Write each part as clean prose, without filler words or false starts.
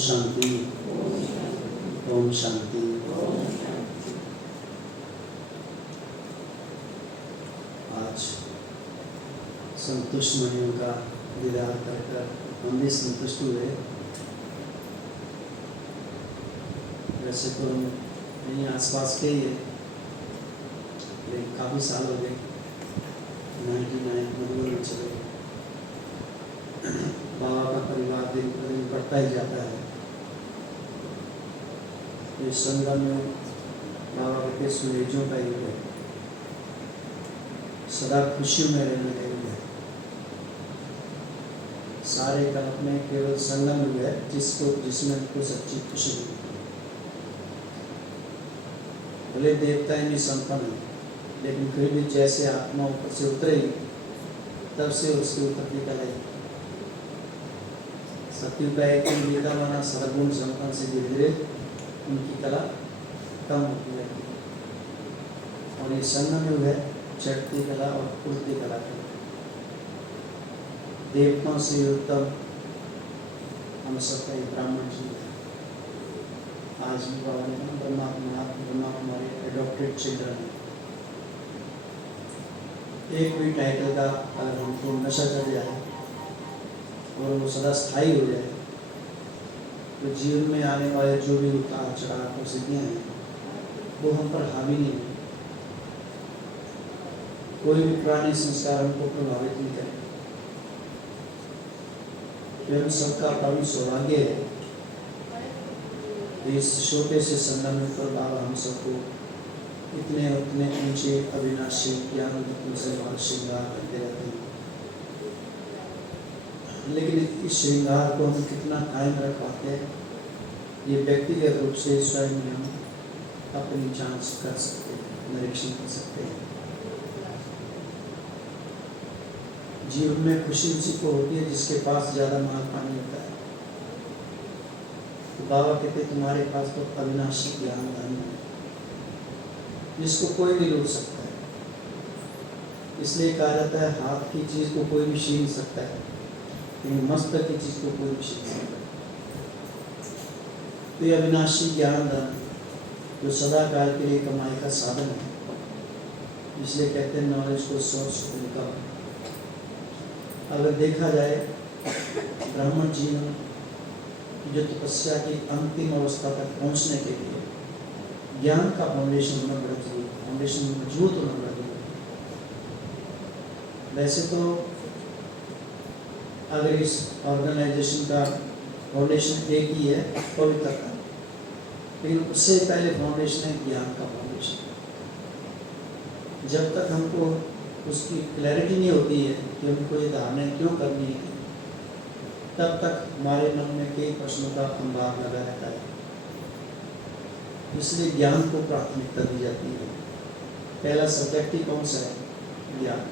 शांति। ओम शांति। आज संतुष्ट मणियों का दीदार कर हम भी संतुष्ट हुए। वैसे तो हम यहीं आसपास के ही है, लेकिन काफ़ी साल हो गए। 99 मधुबन में चले गए। बाबा का परिवार दिन पर दिन बढ़ता ही जाता है। इस संगम में बाबा के सुनेजों का युग है, सदा खुशियों में रहने का युग है। सारे कल्प में केवल संगम युग है जिसमें उनको सच्ची खुशी मिलती है। भले देवता ही संपन्न है, लेकिन फिर भी जैसे आत्मा ऊपर से उतरेगी तब से उसकी उतरती कला सत्य का एक गीता माना सर्वगुण संपन्न से धीरे धीरे उनकी कला कम होती रहती है। और ये संगम युग है चढ़ती कला और उड़ती कला का। देवताओं से उत्तम हम सबका एक ब्राह्मण जीव है। आज भी बाबा ने ब्रह्मा कुमारी एडॉप्टेड चिल्ड्रन। एक भी टाइटल का अगर हमको नशा चढ़ जाए और वो सदा स्थायी हो जाए तो जीवन में आने वाले जो भी उतार चढ़ाव परिस्थितियाँ हैं वो हम पर हावी नहीं है। कोई भी पुराने संस्कार हमको प्रभावित नहीं करे। तो हम सबका परम सौभाग्य है। इस छोटे से संगम पर बाबा हम सबको इतने उतने ऊंचे अविनाशी ज्ञान से श्रृंगार करते रहते हैं। लेकिन इस श्रृंगार को हम कितना कायम रख पाते हैं, ये व्यक्तिगत रूप से स्वयं में हम अपनी जांच कर सकते हैं, निरीक्षण कर सकते हैं। जीवन में खुशी उसी को होती है जिसके पास ज़्यादा माल पानी होता है। तो बाबा कहते तुम्हारे पास तो अविनाशी ज्ञान धन है जिसको कोई भी लूट सकता है। इसलिए कहा जाता है हाथ की चीज़ को कोई भी छीन सकता है, लेकिन मस्तक की चीज़ को कोई भी छीन सकता है। तो ये अविनाशी ज्ञान धन जो सदा काल के लिए कमाई का साधन है, इसलिए कहते हैं नॉलेज को सोर्स को निकाल। अगर देखा जाए ब्राह्मण जीवन जो तपस्या की अंतिम अवस्था तक पहुंचने के लिए ज्ञान का फाउंडेशन होना बड़ा जरूरी है, फाउंडेशन मजबूत होना बड़ा जरूरी है। वैसे तो अगर इस ऑर्गेनाइजेशन का फाउंडेशन एक ही है पवित्रता, लेकिन उससे पहले फाउंडेशन है ज्ञान का फाउंडेशन। जब तक हमको उसकी क्लैरिटी नहीं होती है कि हमको ये धारणाएं क्यों करनी है, तब तक हमारे मन में कई प्रश्नों का अंबार लगा रहता है। इसलिए ज्ञान को प्राथमिकता दी जाती है। पहला सब्जेक्ट ही कौन सा है? ज्ञान।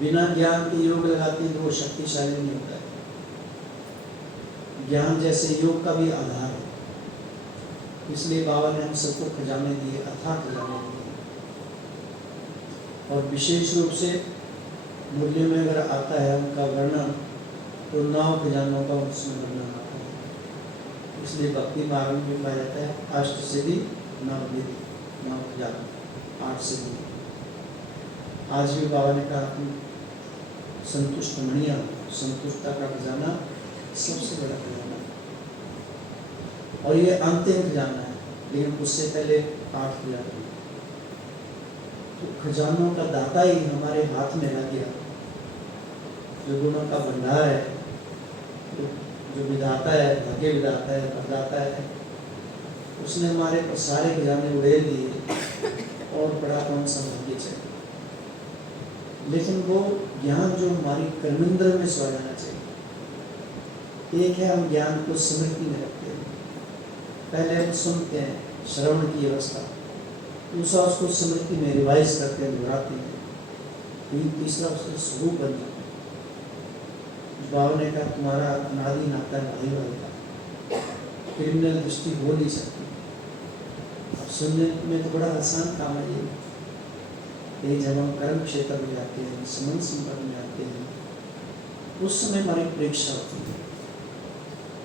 बिना ज्ञान के योग लगाते हैं तो वो शक्तिशाली नहीं होता है। ज्ञान जैसे योग का भी आधार है। इसलिए बाबा ने हम सबको खजाने दिए, अथाह खजाने दिए। और विशेष रूप से मूल्य में अगर आता है उनका वर्णन तो 9 खजानों का उसमें वर्णन आता है। इसलिए भक्ति मार्ग में कहा जाता है अष्ट सिद्धि 9 विधि 9 खजाना 8 सिद्धि। आज भी बाबा ने कहा कि संतुष्ट मणियाँ, संतुष्टता का खजाना सबसे बड़ा खजाना है और ये अंतिम खजाना है, लेकिन उससे पहले 8 खजाना। तो खजानों का दाता ही हमारे हाथ में लग गया। जो गुणों का भंडार है, जो विधाता है, भाग्य विधाता है, प्रदाता है, उसने हमारे पर सारे खजाने उड़ेल दिए और बड़ा कौन सा भाग्य चाहिए। लेकिन वो ज्ञान जो हमारी कर्मेंद्र में सो जाना चाहिए। एक है हम ज्ञान को स्मृति में रखते हैं, पहले हम सुनते हैं श्रवण की अवस्था, दूसरा उसको स्मृति में रिवाइज करते हैं, दोहराते हैं, फिर तीसरा उसका स्वरूप बन जाता है। बाबा ने कहा तुम्हारा अनादि नाता भाई भाई का, क्रिमिनल दृष्टि हो नहीं सकती। अब सुनने में तो बड़ा आसान काम है ये जब हम कर्म क्षेत्र में जाते हैं, संबंध संपर्क में आते हैं, उस समय हमारी परीक्षा होती है।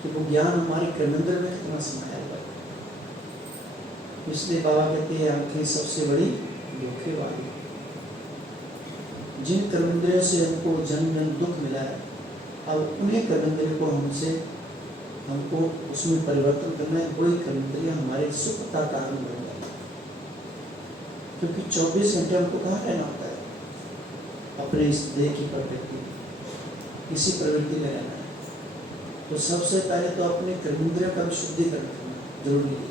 कि वो ज्ञान हमारे कर्मेंद्र में कितना समाया हुआ है। इसलिए बाबा कहते हैं आंखें सबसे बड़ी धोखे वाली। जिन कर्मेंद्रियों से हमको जन्म जन्म दुख मिला है, अब उन्हीं कर्मेंद्रियों को हमको उसमें परिवर्तन करना है। वही कर्मेंद्रियां हमारे सुख का कारण बन जाए, क्योंकि 24 घंटे हमको कहाँ रहना होता है? अपने इस देह की प्रवृत्ति, इसी प्रवृत्ति में रहना है। तो सबसे पहले तो अपने कर्मेंद्रियों का शुद्धिकरण करना जरूरी है,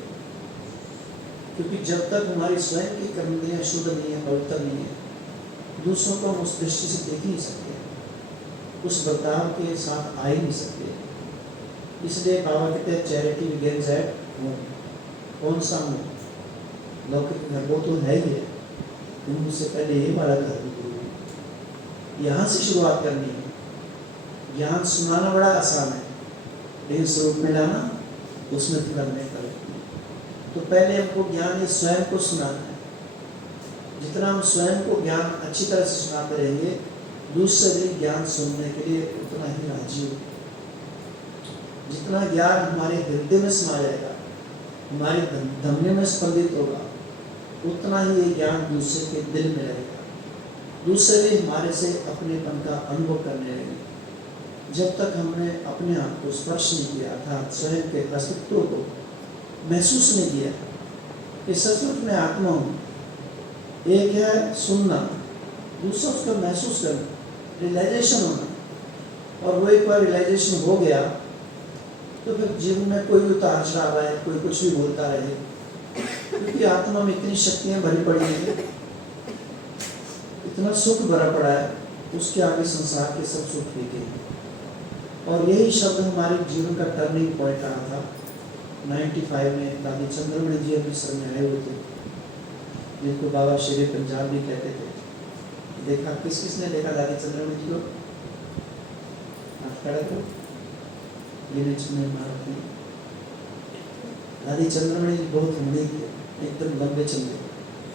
क्योंकि जब तक हमारी स्वयं की कर्मेंद्रियां शुद्ध नहीं है, पवित्र नहीं है, दूसरों को हम उस दृष्टि से देख ही नहीं सकते, उस बर्ताव के साथ आ ही नहीं सकते। इसलिए बाबा कहते हैं चैरिटी बिगिंस एट होम। कौन सा होम? लौकिक घर वो तो है ही है, उनसे पहले ये वाला घर भी गुरु, यहाँ से शुरुआत करनी है। ज्ञान सुनाना बड़ा आसान है, लेकिन स्वरूप में लाना उसमें तो करने का। तो पहले हमको ज्ञान ये स्वयं को सुनाना है। जितना हम स्वयं को ज्ञान अच्छी तरह से सुनाते रहेंगे, दूसरे भी ज्ञान सुनने के लिए उतना ही राजी हो। जितना ज्ञान हमारे हृदय में समा जाएगा, हमारे धमनी में स्पंदित होगा, उतना ही ये ज्ञान दूसरे के दिल में रहेगा। दूसरे भी हमारे से अपनेपन का अनुभव करने लगेंगे। जब तक हमने अपने आप को स्पर्श नहीं किया, अर्थात स्वयं के अस्तित्व को महसूस नहीं किया कि सचमुच में आत्मा हूँ। एक है सुनना, दूसरा उसका महसूस करना, रियलाइजेशन होना। और वो एक बार रियलाइजेशन हो गया तो फिर जीवन में कोई उतार चढ़ाव आए, कोई कुछ भी बोलता रहे, क्योंकि आत्मा में इतनी शक्तियाँ भरी पड़ी हैं, इतना सुख भरा पड़ा है, उसके आगे संसार के सब सुख फीके हैं। और यही शब्द हमारे जीवन का टर्निंग पॉइंट रहा था। 95 में दादी चंद्रमणि जी अमृतसर में आए हुए थे, जिनको बाबा शेरे पंजाब भी कहते थे। देखा किसने देखा दादी चंद्रमणि जी को? आप खड़ा करो। ये दादी चंद्रमणि जी बहुत हुमड़ी थे, एकदम लंबे चंदे,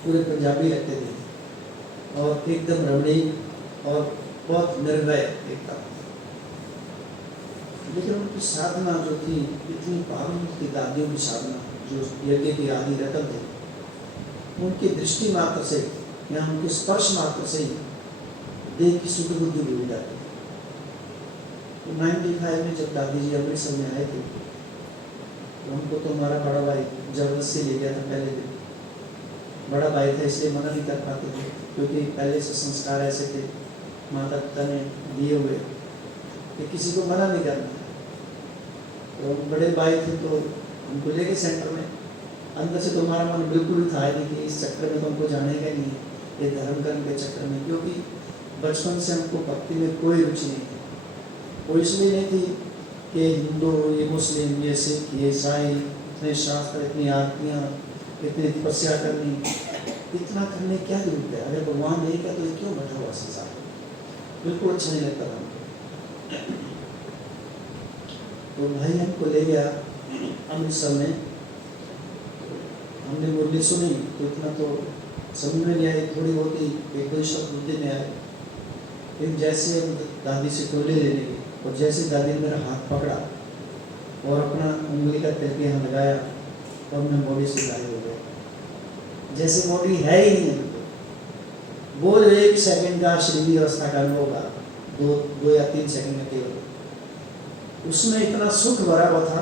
पूरे पंजाबी रखते थे और एकदम रमणीक और बहुत निर्भय एकदम। लेकिन उनकी साधना जो थी इतनी पावन थी, दादियों की साधना जो यज्ञ की आदि रतन थे, उनकी दृष्टि मात्र से या उनके स्पर्श मात्र से ही देह की शुद्ध बुद्धि भूल जाती। तो 95 में जब दादी जी अमृतसर में आए थे, तो उनको तो हमारा बड़ा भाई जबरदस्ती ले गया था। पहले दिन बड़ा भाई था इसलिए मना नहीं कर पाते थे, क्योंकि पहले से संस्कार ऐसे थे, माता पिता ने दिए हुए कि किसी को मना नहीं करना। तो बड़े भाई थे तो उनको लेके सेंटर में, अंदर से तो हमारा मन बिल्कुल था नहीं कि इस चक्कर में तो हमको जाने का नहीं है, ये धर्म कर्म के चक्कर में, क्योंकि बचपन से हमको भक्ति में कोई रुचि नहीं थी। वो इसलिए नहीं थी कि हिंदू, ये मुस्लिम, ये सिख, ये ईसाई, इतने शास्त्र, इतनी आरतियाँ, इतनी तपस्या करनी, इतना करने क्या जरूरत है? अगर भगवान नहीं कहते तो क्यों बैठा हुआ संसार? बिल्कुल अच्छा नहीं लगता था। तो भाई हमको ले गया अमृतसर में, हमने मुरली सुनी तो इतना तो समझ में नहीं आई, थोड़ी बहुत ही एक दो शब्द बुद्धि में आए। फिर जैसे दादी से टोले लेने गए और जैसे दादी ने मेरा हाथ पकड़ा और अपना उंगली का तिल के यहाँ लगाया और मैं बॉडी से गायब हो गया, जैसे बॉडी है ही नहीं है। वो 1 सेकंड का श्रीवी अवस्था का अनुभव होगा, 2 या 3 सेकंड में केवल, उसमें इतना सुख भरा हुआ था,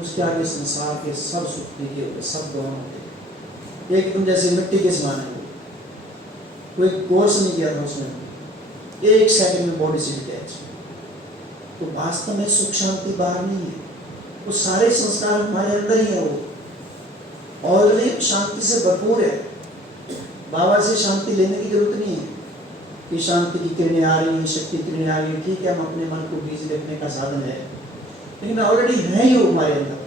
उसके आगे संसार के सब सुख फीके हुए, सब गौण होते एकदम जैसे मिट्टी के समान है। कोई कोर्स नहीं किया था उसने, 1 सेकंड में बॉडी से डिटैच। तो वास्तव में सुख शांति बाहर नहीं है, वो सारे संस्कार हमारे अंदर ही है। वो ऑलरेडी शांति से भरपूर है। बाबा से शांति लेने की जरूरत नहीं है कि शांति की किरणें आ रही हैं, शक्ति की किरणें आ रही हैं। ठीक है, हम अपने मन को बिजी रखने का साधन है, लेकिन ऑलरेडी है ही वो हमारे अंदर,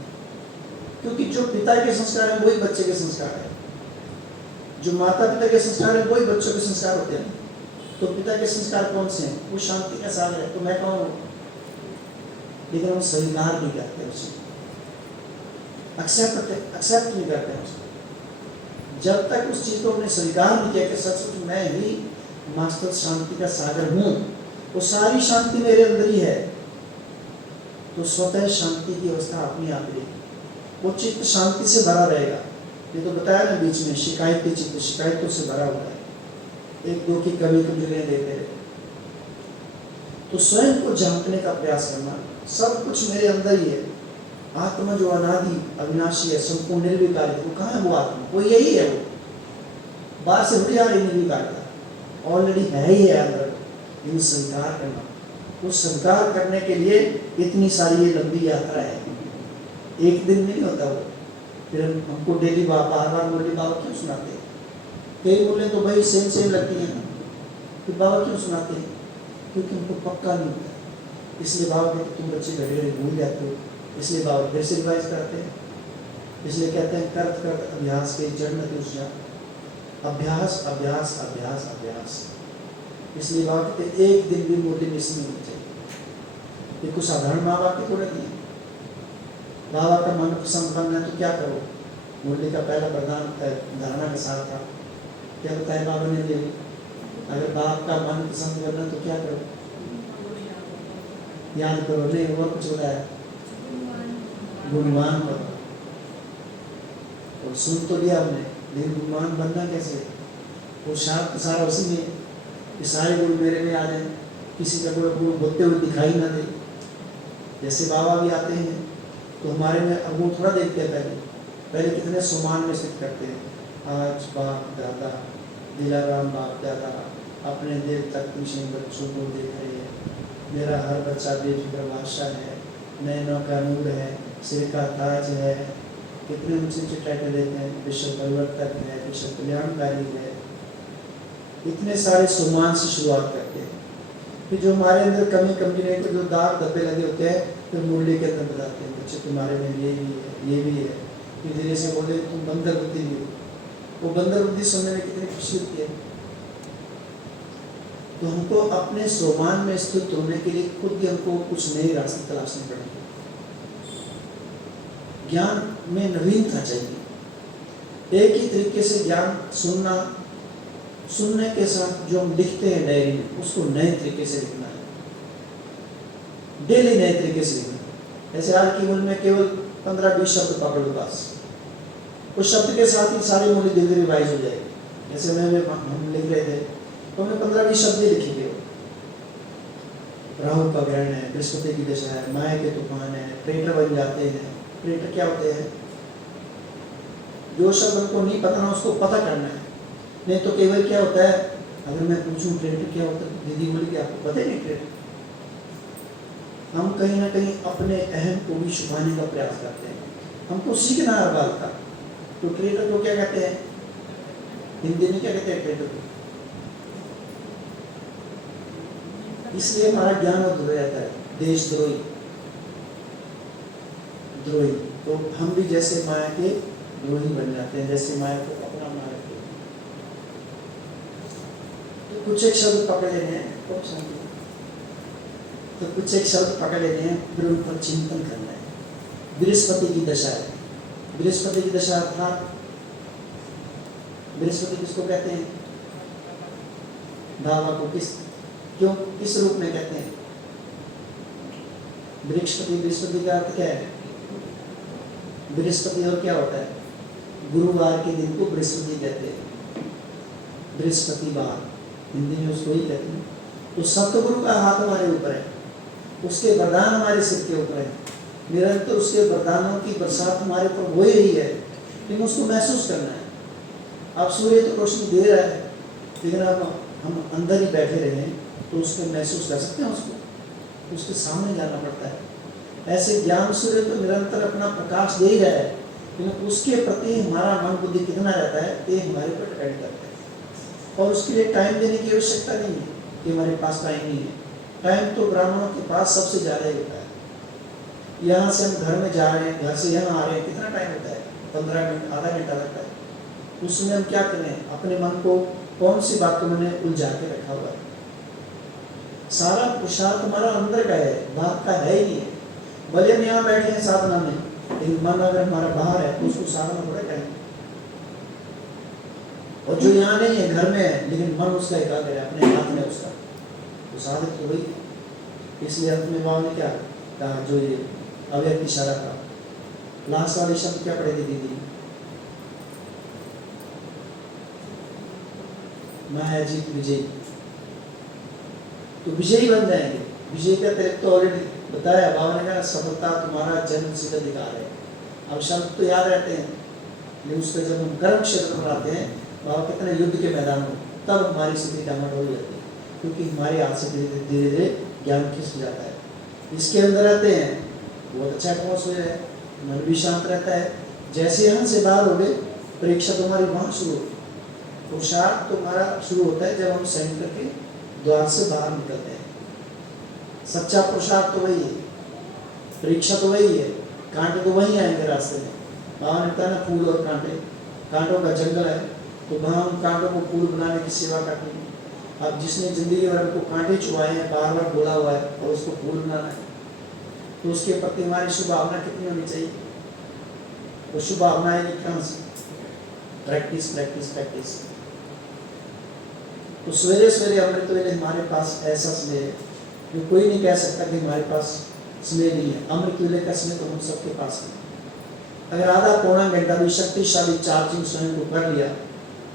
क्योंकि जो पिता के संस्कार है वही बच्चे के संस्कार है, जो माता पिता के संस्कार है वही बच्चों के संस्कार होते हैं। तो पिता के संस्कार कौन से हैं? वो शांति का साधन है। तो मैं कहूँ, लेकिन हम स्वीकार नहीं करते उसे, एक्सेप्ट नहीं करते उसको। जब तक उस चीज को हमने स्वीकार नहीं किया कि सचमुच मैं ही मास्टर शांति का सागर हूँ, वो सारी शांति मेरे अंदर ही है, तो स्वतः शांति की अवस्था अपनी आप रहेगी, वो चित्त शांति से भरा रहेगा। ये तो बताया ना बीच में, शिकायती चित्त शिकायतों से भरा हुआ है, एक दो की कमी कमजोरियां देते रहे। तो स्वयं को झांकने का प्रयास करना, सब कुछ मेरे अंदर ही है। आत्मा जो अनादि अविनाशी है, संपूर्ण निर्विकारी, वो कहाँ है? वो आत्मा, वो यही है। वो बाहर से उड़ी आ रही निर्विकारिता, ऑलरेडी है ही है अंदर। इन स्वीकार करना, वो स्वीकार करने के लिए इतनी सारी ये लंबी यात्रा है, एक दिन नहीं होता वो। फिर हमको डेली बार बार मुरली बाबा क्यों सुनाते हैं? कई बोले तो भाई सेम लगती है ना, फिर बाबा क्यों सुनाते हैं? क्योंकि उनको पक्का नहीं होता। इसलिए बाबा कहते तुम बच्चे घड़ी घड़ी भूल जाते हो, इसलिए बाबा फिर से रिवाइज करते हैं। इसलिए कहते हैं करत करत अभ्यास के जड़ न तुझ जा, अभ्यास अभ्यास अभ्यास अभ्यास। इसलिए बाबा कहते एक दिन भी मुरली मिस नहीं होनी चाहिए। ये कुछ साधारण माँ बाप की थोड़ा नहीं है। बाबा का मन पसंद बनना है तो क्या करो? मुरली का पहला प्रधान धारणा के साथ था, क्या बताया बाबा ने? ले अगर बाप का मन पसंद करना तो क्या करो? याद करो। नहीं और कुछ होता है, गुणवान बनो। और सुन तो लिया हमने, लेकिन गुणवान बनना कैसे? वो सारा उसी में, ये सारे गुण मेरे में आ जाए, किसी का कोई गुण होते हुए दिखाई ना दे। जैसे बाबा भी आते हैं तो हमारे में अवगुण थोड़ा देखते हैं। पहले कितने सम्मान में स्थित करते हैं। आज बाप दादा दिलाराम बाप दादा अपने देर तक पीछे बच्चों को देख रहे हैं। मेरा हर बच्चा बेफिक्र बादशाह है, नैनों का नूर है, सिर का ताज है। कितने ऊंचे ऊंचे टाइटल देते हैं, विश्व परिवर्तक है, विश्व कल्याणकारी है। इतने सारे सम्मान से शुरुआत करते हैं। फिर जो हमारे अंदर कमी कमजोरी को जो दाग धब्बे लगे होते हैं, फिर मुरली के अंदर बताते हैं बच्चे तुम्हारे में ये भी है, ये भी है। फिर धीरे से बोले तुम बंदर बुद्धि भी हो। वो बंदर बुद्धि सुनने में कितनी खुशी होती है। तो हमको अपने सोमान में स्थित होने के लिए खुद भी हमको कुछ नए रास्ते तलाशने पड़ेंगे। ज्ञान में नवीनता चाहिए। एक ही तरीके से ज्ञान सुनना, सुनने के साथ जो हम लिखते हैं डायरी में, उसको नए तरीके से लिखना है, डेली नए तरीके से लिखना। जैसे आज की मूल में केवल 15-20 शब्द पकड़ लो बस, उस शब्द के साथ ही सारी मूल्य धीरे धीरे रिवाइज हो जाएगी। जैसे हम लिख रहे थे तो हमने 15-20 शब्द ही लिखेंगे। राहु का ग्रहण है, बृहस्पति की दशा है, माया के तूफान है, ट्रेटर बन जाते हैं। ट्रेटर क्या होते हैं? जो शब्द हमको नहीं पता ना उसको पता करना है। नहीं तो केवल क्या होता है, अगर मैं पूछूं ट्रेटर क्या होता है, दीदी बोली कि आपको पता ही नहीं ट्रेटर। हम कहीं ना कहीं अपने अहम को भी छुपाने का प्रयास करते हैं। हमको सीखना हर बात का। तो ट्रेटर को क्या कहते हैं? हिंदी में क्या कहते हैं ट्रेटर को? इसलिए हमारा ज्ञान अधूरा रहता है। देशद्रोही, द्रोही। तो हम भी जैसे माया के द्रोही बन जाते हैं, जैसे माया को अपना बना लेते हैं। तो कुछ एक शब्द पकड़ लेने हैं, तो कुछ एक शब्द पकड़ लेने हैं, फिर उन पर चिंतन करना है। बृहस्पति की दशा है। बृहस्पति की दशा अर्थात बृहस्पति किसको कहते हैं? बाबा को किस रूप में कहते हैं? बृहस्पति का अर्थ क्या है? बृहस्पति और क्या होता है? गुरुवार के दिन को बृहस्पति कहते हैं। बृहस्पतिवार हिंदी में उसको ही कहते हैं। तो सतगुरु का हाथ हमारे ऊपर है, उसके वरदान हमारे सिर के ऊपर है। निरंतर उसके वरदानों की बरसात हमारे ऊपर हो ही रही है, लेकिन उसको महसूस करना है। अब सूर्य तो रोशनी दे रहा है, लेकिन अब हम अंदर ही बैठे रहें तो उसको महसूस कर सकते हैं। उसको उसके सामने जाना पड़ता है। ऐसे ज्ञान सूर्य तो निरंतर अपना प्रकाश दे ही रहा है, लेकिन उसके प्रति हमारा मन बुद्धि कितना रहता है, ये हमारे पर डिपेंड करता है। और उसके लिए टाइम देने की आवश्यकता नहीं है कि हमारे पास टाइम नहीं है। टाइम तो ब्राह्मणों के पास सबसे ज़्यादा ही होता है। यहाँ से हम घर में जा रहे हैं, घर से यहाँ आ रहे हैं, कितना टाइम होता है? 15 मिनट, आधा घंटा लगता है। उसमें हम क्या करें? अपने मन को कौन सी बातों में उलझा के रखा हुआ है? सारा पुरुषार्थ हमारा अंदर का है, बाहर का है ही नहीं है। भले हम यहाँ बैठे हैं साधना में, लेकिन मन अगर हमारा बाहर है तो उसको साधना थोड़ा करें। और जो यहाँ नहीं है, घर में है, लेकिन मन उसका एकाग्र है, अपने हाथ में उसका, तो साधक तो वही है। इसलिए अंत में बाबा ने क्या का जो ये अव्यक्त इशारा का लास्ट वाले शब्द क्या पढ़ेगी दीदी? माया जीत विजयी। तो विजयी बन जाएंगे। विजय का तरीका तो ऑलरेडी बताया बाबा ने कहा, सफलता तुम्हारा जन्म सिद्ध अधिकार है। अब शब्द तो याद रहते हैं, लेकिन उसका जब हम कर्म क्षेत्र में आते हैं, बाबा कहते हैं युद्ध के मैदान में, तब हमारी स्थिति डामाडोल हो जाती है, क्योंकि हमारे हाथ से धीरे धीरे ज्ञान खिसक जाता है। इसके अंदर रहते हैं, बहुत अच्छा एटमोसफेयर है, मन भी शांत रहता है। जैसे यहाँ से बाहर हो गए, परीक्षा तुम्हारी वहाँ शुरू होती है। पुरुषार्थ तुम्हारा शुरू होता है जब हम सेंटर के द्वार से बाहर निकलते हैं। सच्चा पुरुषार्थ तो वही है, परीक्षा तो वही है, कांटे तो वही आएंगे रास्ते में। बाबा ने कहा ना, फूल और कांटे, कांटों का जंगल है, तो वहाँ उन कांटों को फूल बनाने की सेवा करनी है। अब जिसने जिंदगी भर को कांटे छुआए हैं, बार बार बोला हुआ है और उसको फूल बनाना है, तो उसके प्रति हमारी शुभ भावना कितनी होनी चाहिए? वो शुभ भावना आएगी कहाँ से? Practice practice practice. तो सवेरे सवेरे अमृत वेले हमारे पास ऐसा समय है जो कोई नहीं कह सकता कि हमारे पास समय नहीं है। अमृत वेले का समय तो हम सबके पास है। अगर आधा पौना घंटा भी शक्तिशाली चार्जिंग स्वयं को कर लिया,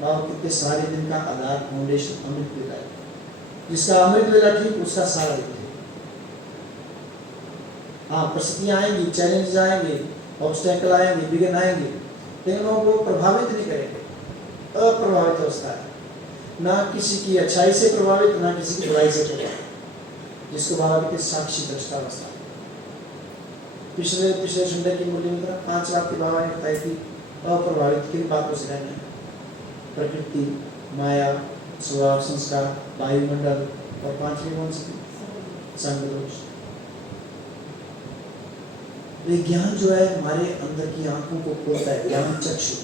बाबा कितने सारे दिन का आधार फाउंडेशन अमृत वेला है। जिसका अमृत वेला ठीक, उसका सारा दिन है। हाँ, परिस्थितियाँ आएंगी, चैलेंज आएंगे, ऑब्स्टेकल आएंगे, विघ्न आएंगे, लेकिन लोगों को प्रभावित नहीं करेंगे। अप्रभावित अवस्था है, ना किसी की अच्छाई से प्रभावित, ना किसी की बुराई से प्रभावित, जिसको बाबा कहते साक्षी दृष्टा अवस्था। पिछले संडे की मूल्य मुद्रा 5 बात की बाबा ने बताई थी। अप्रभावित किन बातों से रहना है? प्रकृति, माया, स्वभाव, संस्कार, वायुमंडल, और 5वीं कौन सी? संग दोष। ये ज्ञान जो है हमारे अंदर की आंखों को खोलता है, ज्ञान चक्षु।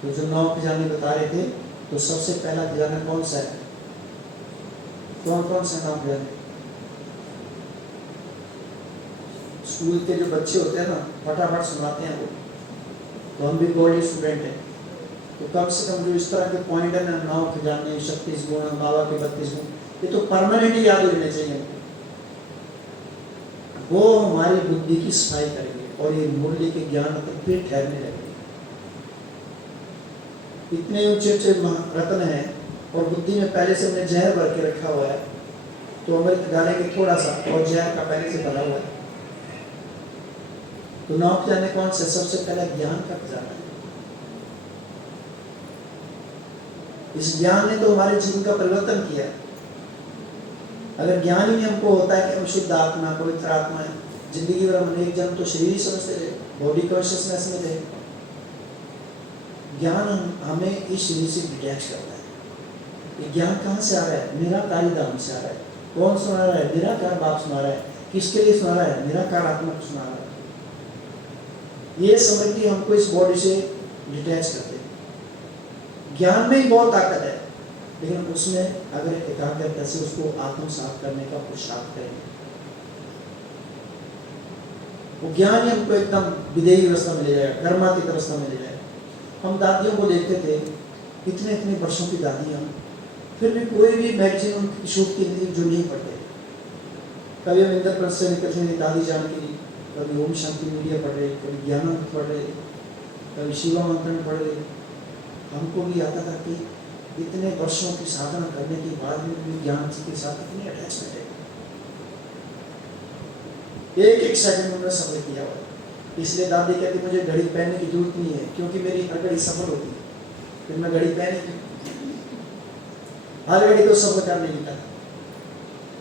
तो जो 9 खजाने बता रहे थे, तो सबसे पहला खजाना कौन सा है? कौन कौन से 9 खजाने? स्कूल के जो बच्चे होते हैं ना, फटाफट सुनाते हैं वो, तो हम भी गोल्ड स्टूडेंट हैं, तो कम से कम जो इस तरह के पॉइंट है ना, 9 खजाने, 36 गुण, बाबा के 32 गुण, ये तो परमानेंटली याद हो जाने चाहिए। वो हमारी बुद्धि की सफाई करेंगे और ये मूल्य के ज्ञान तक फिर ठहरने लगेंगे। इतने ऊंचे ऊंचे रत्न हैं और बुद्धि में पहले से हमने जहर भर के रखा हुआ है, तो अमृत डालेंगे थोड़ा सा और जहर का पहले से भरा हुआ है। तो 9 खजाने कौन से? सबसे पहला ज्ञान का खजाना है। इस ज्ञान ने तो हमारे जीवन का परिवर्तन किया। अगर ज्ञान ही हमको होता है कि हम शुद्ध आत्मा, पवित्र आत्मा है, जिंदगी भर हम एक जन्म तो शरीर ही समझते रहे, बॉडी कॉन्शियसनेस में थे। ज्ञान हमें इस शरीर से डिटैच करता है। ये ज्ञान कहाँ से आ रहा है? निराकारी धाम से आ रहा है। कौन सुना रहा है? निराकार बाप सुना रहा है। किसके लिए सुना रहा है? निराकार आत्मा को सुना रहा है। ये समृद्धि हमको इस बॉडी से डिटैच करते हैं। ज्ञान में ही बहुत ताकत है, लेकिन उसमें अगर एकाग्रता से उसको आत्मसात करने का पुरुषार्थ करेंगे, वो ज्ञान ही हमको एकदम विधेयी अवस्था में ले जाएगा, कर्मातीत अवस्था में ले जाएगा। हम दादियों को देखते थे, इतने इतने वर्षों की दादियाँ, फिर भी कोई भी मैगजीन उनकी शूट की नहीं जो नहीं पढ़ते। कभी हम इंद्र प्रस्थ से निकलते थे दादी जान के लिए, कभी ओम शांति मीडिया पढ़ रहे, कभी ज्ञानामृत पढ़ रहे, कभी शिवा मंत्रण पढ़ रहे। हमको भी आता था कि इतने वर्षों की साधना करने के बाद भी ज्ञान के साथ इतनी अटैचमेंट है। एक एक सेकंड में सफल किया हुआ। इसलिए दादी कहती मुझे घड़ी पहनने की जरूरत नहीं है, क्योंकि मेरी हर घड़ी सफल होती है। फिर मैं घड़ी पहनी क्यों? हर घड़ी को सफल करने की तरह।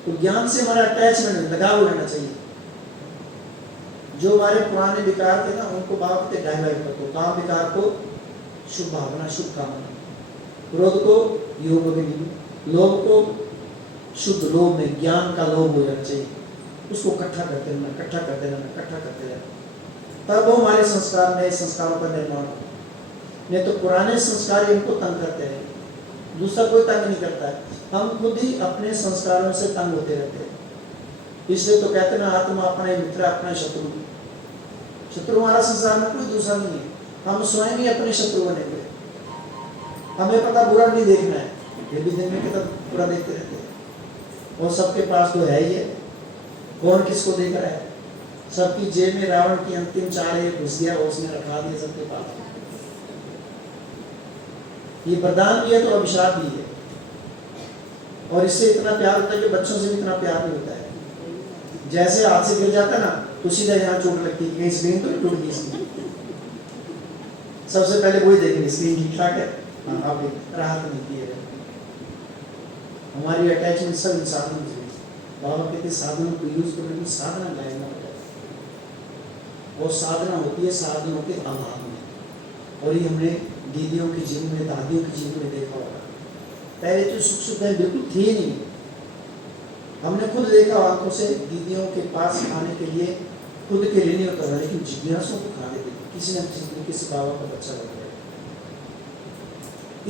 तो ज्ञान से हमारा अटैचमेंट, लगाव रहना चाहिए। जो हमारे पुराने विकार थे ना, उनको बाबा कहते डाइवर्ट कर दो। काम विकार को शुभ भावना, शुभ कामना, क्रोध को योग अग्नि, लोभ को शुद्ध लोभ में ज्ञान का लोभ हो जाना चाहिए। उसको इकट्ठा करते रहना, इकट्ठा करते रहना, इकट्ठा करते रहना, तब वो हमारे संस्कार नए संस्कारों का निर्माण हो। नहीं तो पुराने संस्कार इनको तंग करते हैं, दूसरा कोई तंग नहीं करता है। हम खुद ही अपने संस्कारों से तंग होते रहते हैं। इसलिए तो कहते हैं ना, आत्मा अपना ही मित्र, अपना शत्रु। शत्रु हमारा संसार में कोई दूसरा नहीं है, हम स्वयं ही अपने शत्रु बनेंगे। हमें पता बुरा नहीं देखना है, ये भी दिन में कितना बुरा देखते रहते हैं, और सबके पास तो है ही है। कौन किसको देख रहा है? सबकी जेब में रावण की अंतिम चाल घुस गया, उसने रखा दिया सबके पास। ये वरदान भी है तो अभिशाप भी है। और इससे इतना प्यार होता है कि बच्चों से भी इतना प्यार नहीं होता है। जैसे हाथ से गिर जाता है ना तो सीधा यहाँ चोट लगती है, कहीं स्क्रीन तो नहीं टूट गई इसकी। सबसे पहले वही देखेंगे स्क्रीन ठीक ठाक है, हाँ आप राहत मिलती है। हमारी अटैचमेंट सब इन साधनों से। बाबा कहते साधनों को यूज करने की साधना लाइन में होता है। वो साधना होती है साधनों के अभाव में। और ये हमने दीदियों के जीवन में, दादियों के जीवन में देखा होगा। पहले तो सुख सुविधाएं बिल्कुल थी ही नहीं। हमने खुद देखा आंखों से, दीदियों के पास खाने के लिए खुद के लिए नहीं होता था, लेकिन जिज्ञासुओं को खा लेते थे। किसी न किसी तरीके से बाबा का बच्चा बन गया।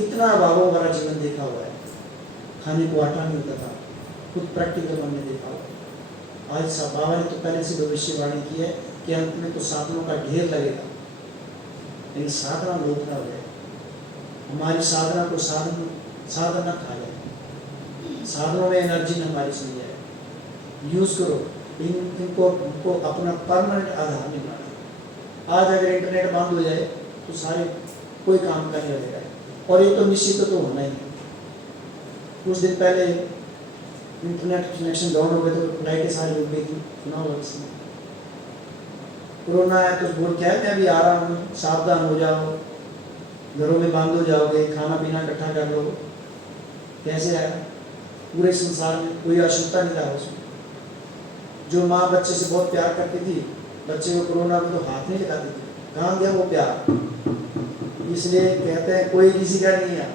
इतना बाबा वाला जीवन देखा हुआ है। खाने को आटा नहीं होता था, खुद प्रैक्टिकल हमने देखा हुआ। आज बाबा ने तो पहले से भविष्यवाणी की है कि अंत में तो साधनों का ढेर लगेगा, लेकिन साधना लोग हो गए। हमारी साधना को साधना खा जाए। साधनों में एनर्जी न हमारी सही है, यूज करो इनको अपना परमानेंट आधार नहीं माना। आज अगर इंटरनेट बंद हो जाए तो सारे कोई काम का नहीं रहेगा। और ये तो निश्चित तो होना ही है। कुछ दिन पहले इंटरनेट कनेक्शन डाउन हो गए तो लाइटें सारी रुक गई थी, सुना होगा किसने? कोरोना है तो बोल क्या है, मैं अभी आ रहा हूँ, सावधान हो जाओ, घरों में बंद हो जाओगे, खाना पीना इकट्ठा कर लो। कैसे आया? पूरे संसार में कोई अशुद्धता नहीं रहा उसमें। जो माँ बच्चे से बहुत प्यार करती थी, बच्चे को कोरोना में तो हाथ नहीं लगाती थी, कहाँ गया वो प्यार? इसलिए कहते हैं कोई किसी का नहीं है,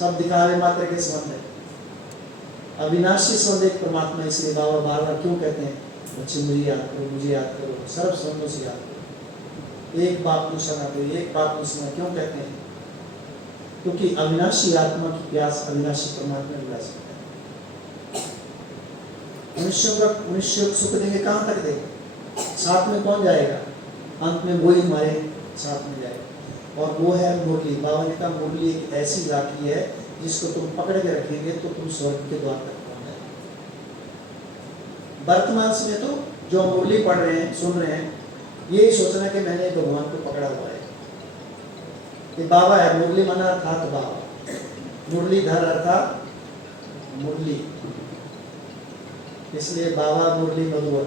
सब दिखावे मात्र के संबंध है। अविनाशी संबंध एक परमात्मा। इसलिए बाबा बार बार क्यों कहते हैं बच्चे मुझे याद करो, मुझे याद करो, सर्व संबंधों से याद करो, एक बाप दूसरा ना करो, एक बाप दूसरा। क्यों कहते हैं? क्योंकि अविनाशी आत्मा की प्यास अविनाशी परमात्मा मिला सकता है। मनुष्य को सुख देंगे, कहाँ तक देंगे? साथ में कौन जाएगा? अंत में वही हमारे साथ में जाएगा। और वो है मुरली। बाबा ने कहा मुरली एक ऐसी लाठी है जिसको तुम पकड़ के रखेंगे तो तुम स्वर्ग के द्वार तक पहुंच जाएंगे। वर्तमान में तो जो मुरली पढ़ रहे हैं, सुन रहे हैं, यही सोचना कि मैंने भगवान को पकड़ा हुआ है। ये बाबा है। मुरली माना अर्थात बाबा, मुरलीधर अर्थात मुरली। इसलिए बाबा मुरली मधुवन,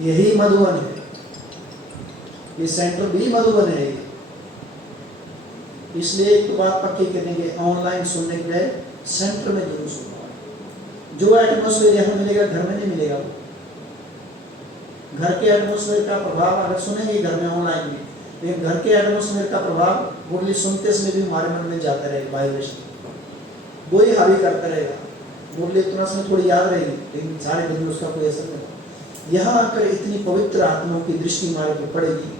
यही मधुवन है। ये सेंटर भी मधुवन है। इसलिए एक तो बात पक्की करेंगे, ऑनलाइन सुनने के लिए सेंटर में जरूर सुनना। जो एटमोसफेयर यहाँ मिलेगा घर में नहीं मिलेगा। वो घर के एटमोसफेयर का प्रभाव अगर सुनेंगे घर में, ऑनलाइन भी, लेकिन घर के एटमोसफेयर का प्रभाव मुरली सुनते समय भी हमारे मन में जाता रहेगा। वाइब्रेशन वो ही हावी करता रहेगा। मुरली इतना समय थोड़ी याद रहेगी, लेकिन सारे दिन में उसका कोई असर नहीं होगा। यहाँ आकर इतनी पवित्र आत्माओं की दृष्टि हमारे पर पड़ेगी।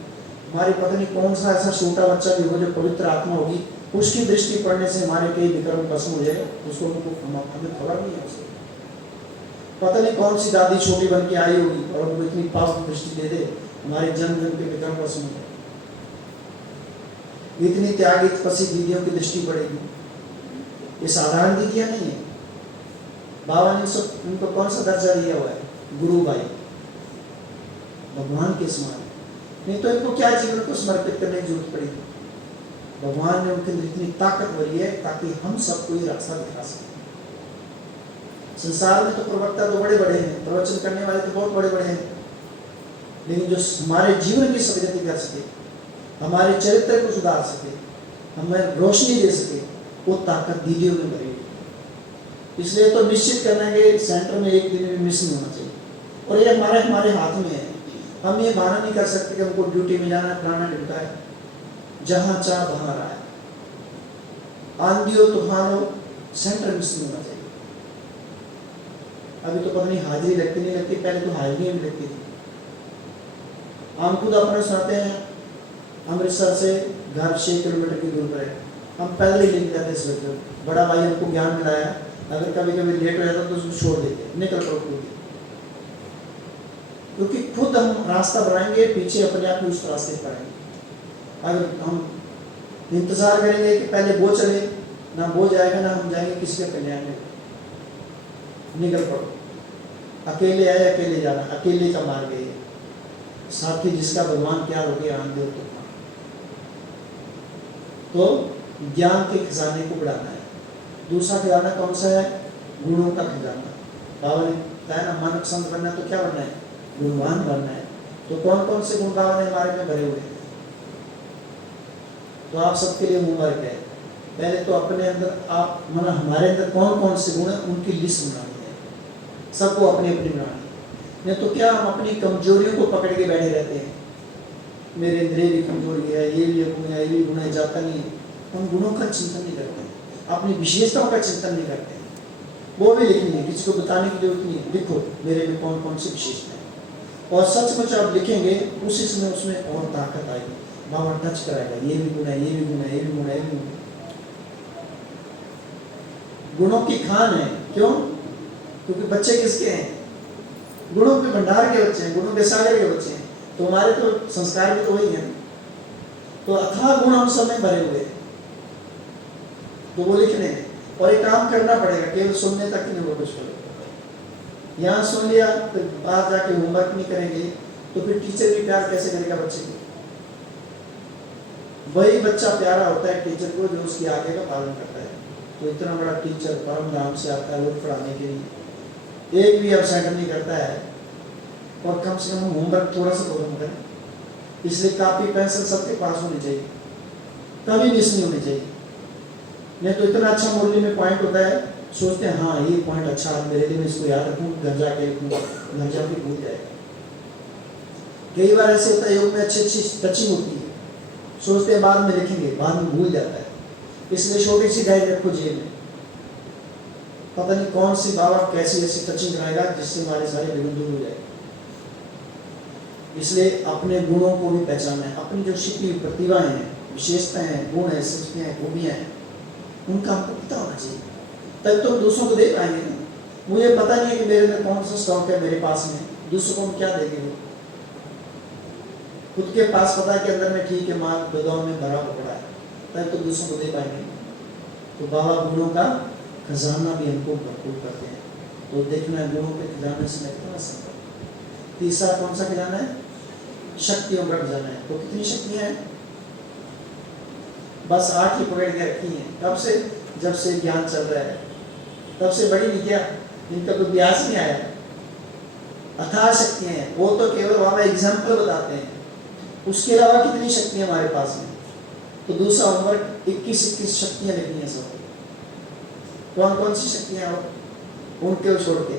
हमारे पता नहीं कौन सा ऐसा छोटा बच्चा भी हो जो पवित्र आत्मा होगी, उसकी दृष्टि पड़ने से हमारे कई विक्रम भस्म हो जाएगा। उसको हमें खबर नहीं है उसको। पता नहीं कौन सी दादी छोटी बन के आई होगी और वो इतनी पास दृष्टि दे दे, हमारे जन्म जन्म के विक्रम भस्म हो जाए। इतनी त्यागी तपस्वी दीदियों की दृष्टि पड़ेगी। ये साधारण दीदियां नहीं है। बाबा ने उनको कौन सा दर्जा दिया हुआ है? गुरु भाई, भगवान के समान। नहीं तो इनको क्या जीवन को समर्पित करने की जरूरत पड़ेगी? भगवान ने उनके अंदर इतनी ताकत भरी है ताकि हम सबको ये रास्ता दिखा सकें। संसार में तो प्रवक्ता तो बड़े बड़े हैं, प्रवचन करने वाले तो बहुत बड़े बड़े हैं, लेकिन जो हमारे जीवन की सदगति कर सके, हमारे चरित्र को सुधार सके, हमें रोशनी दे सके, वो ताकत दीदियों में भरी। इसलिए तो निश्चित करना है कि सेंटर में एक दिन भी मिस नहीं होना चाहिए। और ये हमारे हाथ में है। हम ये माना नहीं कर सकते कि हमको ड्यूटी में जाना, फलाना ड्यूटा है। जहाँ चाह वहाँ रहा है। आंधी हो तूफान हो, सेंटर मिस नहीं होना चाहिए। अभी तो पता नहीं हाजिरी लगती नहीं लगती, पहले तो हाजिरी भी लगती थी। हम खुद अपने सुनाते हैं, अमृतसर से घर 6 किलोमीटर की दूर पर है, हम पैदल ही लेके जाते हैं। बड़ा भाई हमको ज्ञान मिलाया, अगर कभी कभी लेट हो जाता तो उसको छोड़ देते, निकल पड़ो। क्योंकि खुद हम रास्ता बनाएंगे, पीछे अपने आप उस रास्ते पर आएंगे। अगर हम इंतजार करेंगे कि पहले वो चले, ना वो जाएगा ना हम जाएंगे, किसी का कल्याण नहीं। निकल पड़ो। अकेले आए अकेले जाना, अकेले का मार्ग है। साथी जिसका भगवान प्यार हो गया आंधे हो तो ज्ञान के खजाने को बढ़ाना है। दूसरा खजाना कौन सा है? गुणों का खजाना। बाबा ने बताया ना, मानव संत बनना तो क्या बनना है? गुणवान बनना है। तो कौन कौन से गुण बाबा ने हमारे में भरे हुए हैं? तो आप सबके लिए होमवर्क है, पहले तो अपने अंदर आप माना हमारे अंदर कौन कौन से गुण है उनकी लिस्ट बनानी है, सबको अपनी अपनी बनानी है। नहीं तो क्या हम अपनी कमजोरियों को पकड़ के बैठे रहते हैं, मेरे इंद्रिय भी कमजोरी है, ये भी गुण है, ये भी गुण है, जाता नहीं है। हम गुणों का चिंतन नहीं करते, अपनी विशेषताओं का चिंतन नहीं करते। वो भी लिखनी है, किसी को बताने की जरूरत नहीं है। लिखो मेरे में कौन कौन सी विशेषता है, और सचमुच आप लिखेंगे उसी समय उसमें और ताकत आएगी। बाबा टच कराएगा, ये भी गुण है, ये भी गुण है, ये भी गुण है, ये भी गुण है। गुणों की खान है। क्यों? क्योंकि बच्चे किसके हैं? गुणों के भंडार के बच्चे हैं, गुणों के सागर के बच्चे हैं। तो हमारे तो संस्कार भी तो वही है। तो अथाह गुण हम सब में भरे हुए हैं, तो वो लिखने हैं। और एक काम करना पड़ेगा, केवल सुनने तक नहीं वो कुछ करो। यहाँ सुन लिया फिर बाहर जाके होमवर्क नहीं करेंगे तो फिर टीचर भी प्यार कैसे करेगा बच्चे को? वही बच्चा प्यारा होता है टीचर को जो उसकी आगे का पालन करता है। तो इतना बड़ा टीचर परम धाम से आता है लोग पढ़ाने के लिए, एक भी एब्सेंट नहीं करता है, और कम से कम होमवर्क थोड़ा सा तो करें। इसलिए कापी पेंसिल सबके पास होनी चाहिए, कभी मिस नहीं होनी चाहिए। नहीं तो इतना अच्छा मूल्य में पॉइंट होता है, सोचते हैं हाँ ये पॉइंट अच्छा है मेरे लिए, मैं इसको याद रखूँ, घर जाके लिखूँ, घर जाके भूल जाएगा। कई बार ऐसे होता है योग में अच्छी अच्छी टचिंग होती है, सोचते हैं बाद में लिखेंगे, बाद में भूल जाता है। इसलिए छोटी सी डायरी रखो जेब में, पता नहीं कौन सी बाबा कैसी ऐसी टचिंग कराएगा जिससे हमारे सारे विघ्न दूर हो जाए। इसलिए अपने गुणों को भी पहचानना है, अपनी जो छिपी प्रतिभाएं हैं, विशेषताएं हैं, गुण है, शक्तियां हैं, खूबियां हैं, उनका हमको पता होना चाहिए, तब तो दूसरों को दे पाएंगे ना। मुझे पता नहीं है कि मेरे अंदर कौन सा स्टॉक है मेरे पास में, दूसरों को हम क्या देंगे? खुद के पास पता है कि अंदर में ठीक है, माल गोदाम में भरा पड़ा है, तब तो दूसरों को दे पाएंगे। तो बाबा गुणों का खजाना भी हमको भरपूर करते हैं। तो देखना है गुणों के खजाने से कितना संभव। तीसरा कौन सा खजाना है? शक्तियों का खजाना है। तो कितनी शक्तियां हैं? बस 8 ही पकड़ के रखी हैं। कब से? जब से ज्ञान चल रहा है, तब से बड़ी विद्या, इनका कोई ब्यास नहीं आया। अथाह शक्तियां हैं, वो तो केवल बाबा एग्जाम्पल बताते हैं। उसके अलावा कितनी शक्तियां हमारे पास में? तो दूसरा होमवर्क 21 शक्तियां लिखनी है सब। कौन कौन सी शक्तियां हो? उनके छोड़ के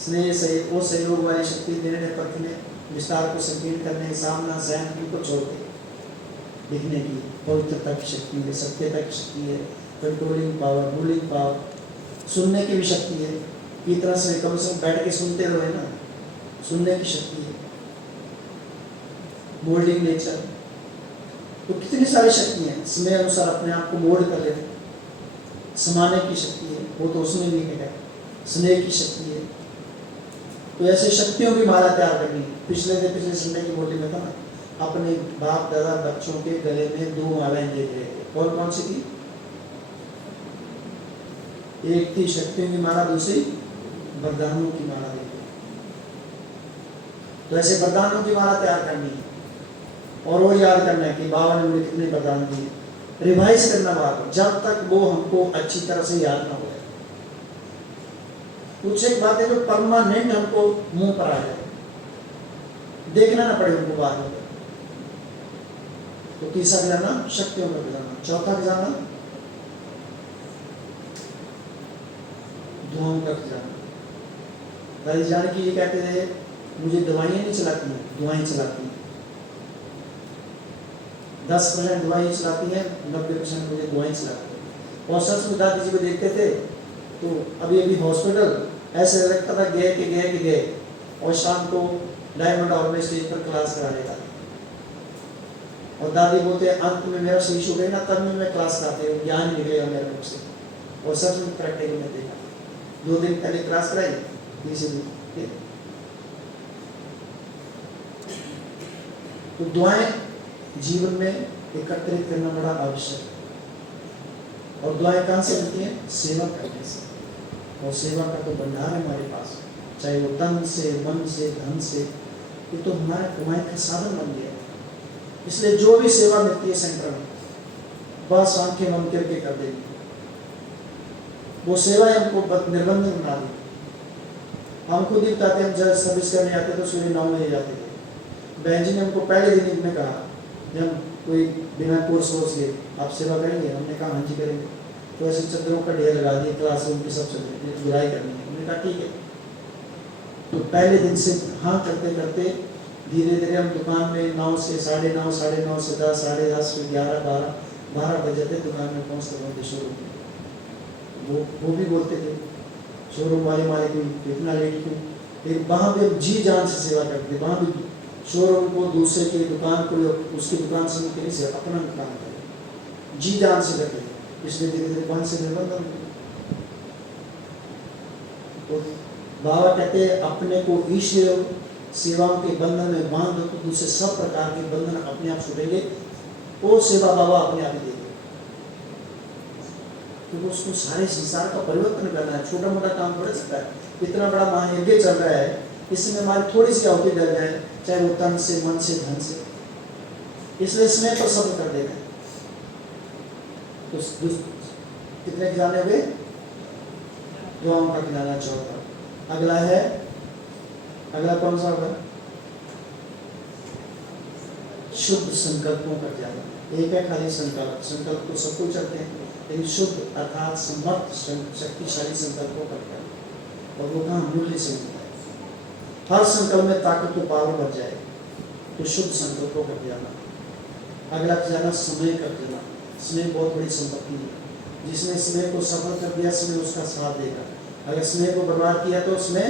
स्नेह से वो सहयोग वाली शक्ति, निर्णय परखने, विस्तार को संकीर्ण करने, सामना सहन, इनको छोड़ के लिखने की पवित्रता की शक्ति है, सत्यता की शक्ति है, कंट्रोलिंग पावर, रूलिंग पावर, सुनने की भी शक्ति है। इतना से कम से कम बैठ के सुनते रहो ना, सुनने की शक्ति है, मोल्डिंग नेचर। तो कितनी सारी शक्ति है, समय अनुसार अपने आप को मोल्ड कर लेते। समाने की शक्ति है, वो तो उसमें भी है, स्नेह की शक्ति है। तो ऐसे शक्तियों की माला तैयार करनी है। पिछले संडे की बोली में था ना, अपने बाप दादा बच्चों के गले में 2 मालाएं दे रहे थे। कौन कौन सी थी? एक थी शक्तियों की माला, दूसरी वरदानों की माला दी। तो ऐसे वरदानों की माला तैयार करनी है, और वो याद करना है कि बाबा ने मुझे कितने वरदान दिए। रिवाइज करना बात, जब तक वो हमको अच्छी तरह से याद ना हो जाए। कुछ एक बातें जो परमानेंट हमको मुंह पर आ जाए, देखना ना पड़े उनको बाद में। तो तीसरा खजाना शक्तियों का खजाना। चौथा खजाना दुआओं का खजाना। दादी जानकी ये कहते थे, मुझे दवाइयां नहीं चलाती हैं, दुआएं चलाती हैं। 10% दवाइयां चलाती हैं, 90% मुझे दुआएं चलाती हैं। और सच में दादी जी को देखते थे तो अभी हॉस्पिटल ऐसे लगता था गए, और शाम को डायमंड हॉल में स्टेज पर क्लास कराने का। और दादी बोलते अंत में मेरा शीश हो गया ना, तब में मैं क्लास कराते हूँ, ज्ञान निकलेगा मेरे मुख से। और सच में प्रैक्टिकल में देखा, 2 दिन पहले क्लास कराई, तीसरे दिन। तो दुआएं जीवन में एकत्रित करना बड़ा आवश्यक है। और दुआएं कहाँ से मिलती हैं? सेवा करने से। और सेवा का तो भंडार है हमारे पास। चाहे वो तन से, मन से, धन से, ये तो हमारे कमाई का साधन बन गया। इसलिए जो भी सेवा मिलती है सेंटर में, बस आंखें बंद करके कर देंगे। वो सेवा हमको निर्बंध बना दी। हम खुद ही बताते हैं, जब सर्विस करने आते तो सुबह 9 बजे जाते थे। बहन जी ने हमको पहले दिन में कहा, जब कोई बिना कोर्स वोर्स के आप सेवा करेंगे, हमने कहा हाँ जी करेंगे। तो ऐसे चद्दरों का ढेर लगा दिए, क्लासरूम की सब चद्दरें धुलाई करनी है। हमने कहा ठीक है। तो पहले दिन से हाँ करते करते धीरे धीरे हम दुकान में 9 से 9:30, 9:30 से 10, 10:30, फिर 11, 12 बजे थे दुकान में पहुँचते पहुँचते शोरूम में। वो भी बोलते थे शोरूम वाले मालिक भी, इतना लेट क्यों? लेकिन वहाँ भी जी जान से सेवा करते, वहाँ भी शोरूम को, दूसरे की दुकान को, उसकी दुकान से उनके लिए अपना काम करें, जी जान से करते। इसलिए धीरे धीरे वहाँ से निर्बंध। तो बाबा कहते हैं अपने को ईश्वर सेवाओं के बंधन में बांध दो, तो दूसरे सब प्रकार के बंधन अपने आप छूटेंगे। वो सेवा बाबा अपने आप ही देंगे। तो उसको सारे संसार का परिवर्तन करना है, छोटा मोटा काम थोड़ा सकता है। इतना बड़ा महायज्ञ चल रहा है, इसमें हमारी थोड़ी सी आहुति डल जाए, चाहे वो तन से, मन से, धन से, इसलिए स्नेह पर सब कर देना है। तो कितने खिलाने हुए? दुआओं का खिलाना चौथा। अगला है, अगला कौन सा होगा? शुद्ध संकल्पों का ज्ञान। एक है खाली संकल्प, संकल्प तो सब कुछ करते हैं, लेकिन शुद्ध अर्थात समर्थ शक्तिशाली संकल्पों का ज्ञान। और वो कहाँ? मूल्य से मिलता है। हर संकल्प में ताकत तो पावर बढ़ जाए, तो शुद्ध संकल्पों का ज्ञान। अगला खजाना समय का खजाना। स्नेह बहुत बड़ी संपत्ति है। जिसने स्नेह को सफल कर दिया, स्नेह उसका साथ देगा। अगर स्नेह को बर्बाद किया तो उसमें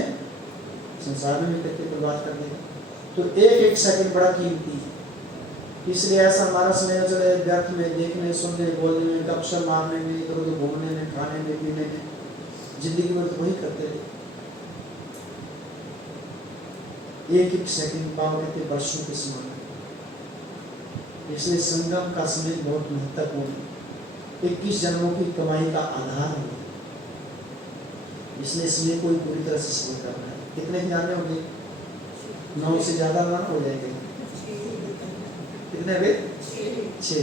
संसार में करके बर्बाद कर देगा। तो एक एक सेकंड बड़ा कीमती है। इसलिए ऐसा हमारा स्नेह चले व्यर्थ में, देखने, सुनने, बोलने में, गपशप मारने में, इधर उधर घूमने में, खाने में, पीने में, जिंदगी में तो वही करते रहे। एक एक सेकंड पाव कहते वर्षों के समान। इसलिए संगम का समय बहुत महत्वपूर्ण है। 21 जन्मों की कमाई का आधार है। इसलिए स्नेह को पूरी तरह से समझ करना है। कितने जाने होंगे? 9 से ज्यादा ना हो जाएंगे। कितने वे? 6।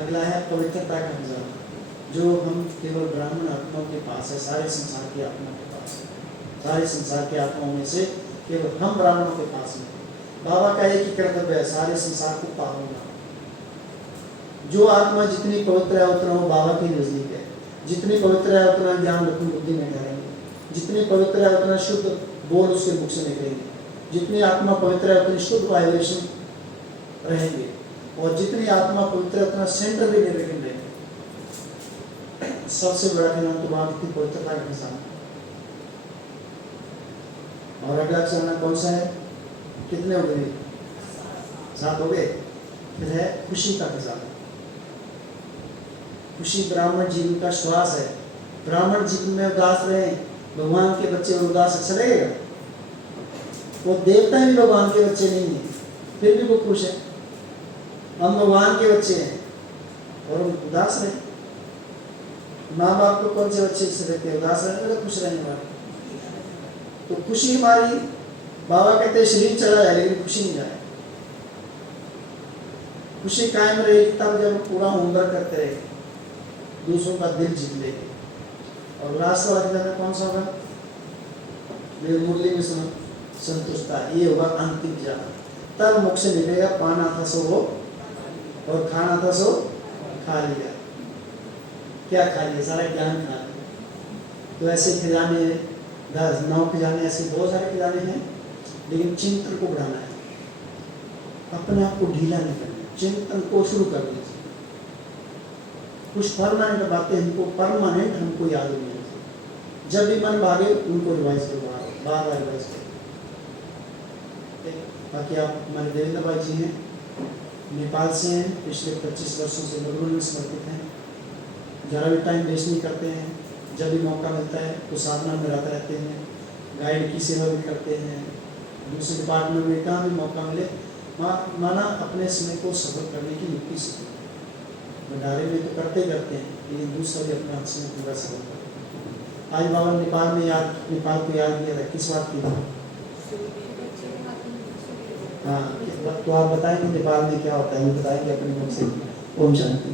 अगला है पवित्रता का खजाना, जो हम केवल ब्राह्मण आत्माओं के पास है, सारे संसार की आत्माओं के पास है। सारे संसार की आत्माओं में से केवल हम ब्राह्मणों के पास में। बाबा का एक ही कर्तव्य है, सारे संसार को पार होना। जो आत्मा जितनी पवित्र है उतना वो बाबा के नजदीक है। जितनी पवित्र है उतना ज्ञान रत्न बुद्धि में ठहरेंगे। जितनी पवित्र है उतना शुद्ध बोल उसके मुख से निकलेंगे। जितनी आत्मा पवित्र है उतनी शुद्ध वाइब्रेशन रहेंगे। और जितनी आत्मा पवित्र है उतना सेंटर भी निर्विघ्न रहेंगे। सबसे बड़ा खजाना तो बाबा की पवित्रता का खजाना। और अगला खजाना कौन सा है? कितने हो गए? 7 हो गए। फिर है खुशी का खजाना। खुशी ब्राह्मण जीवन का श्वास है। ब्राह्मण जीवन में उदास रहे, भगवान के बच्चे उदास अच्छा लगेगा? वो देवता भी भगवान के बच्चे नहीं है, फिर भी वो खुश है। हम भगवान के बच्चे हैं और हम उदास रहे। माँ बाप को कौन से बच्चे से रहते हैं? उदास रहने वाले, खुश रहने वाले। तो खुशी हमारी, बाबा कहते हैं शरीर चला जाए लेकिन खुशी नहीं जाए। खुशी कायम रहेगी तब जब पूरा होमवर्क करते रहे, दूसरों का दिल जीत लेंगे। और लास्ट वाला खजाना कौन सा होगा? मुरली में संतुष्टता। ये होगा अंतिम खजाना। तब मुख से निकलेगा पाना था सो वो और खाना था सो खा लिया। क्या खा लिया? सारा ज्ञान खा लिया। तो ऐसे खजाने 10-9 खजाने, ऐसे बहुत सारे खजाने हैं। लेकिन चिंतन को बढ़ाना है, अपने आप को ढीला नहीं करना। चिंतन को शुरू कर दीजिए। कुछ परमानेंट बातें हमको याद नहीं रहती। जब भी मन भागे उनको रिवाइज करो, बार बार रिवाइज करो। बाकी आप हमारे देवेंद्र भाई जी हैं, नेपाल से हैं, पिछले 25 वर्षों से गुरु में समर्पित हैं। ज़रा भी टाइम वेस्ट नहीं करते हैं। जब भी मौका मिलता है तो साधना में रहते हैं। गाइड की सेवा भी करते हैं। दूसरे डिपार्टमेंट में कहाँ भी मौका मिले माना अपने समय को सफल करने की युक्ति से भंडारे में तो करते हैं, लेकिन दूसरा भी अपना समय पूरा सफल करते हैं। आज बाबा नेपाल को याद किया था, किस बात की? हाँ, तो आप बताएं कि नेपाल में क्या होता है, बताएंगे अपने मुख से। ओम शांति।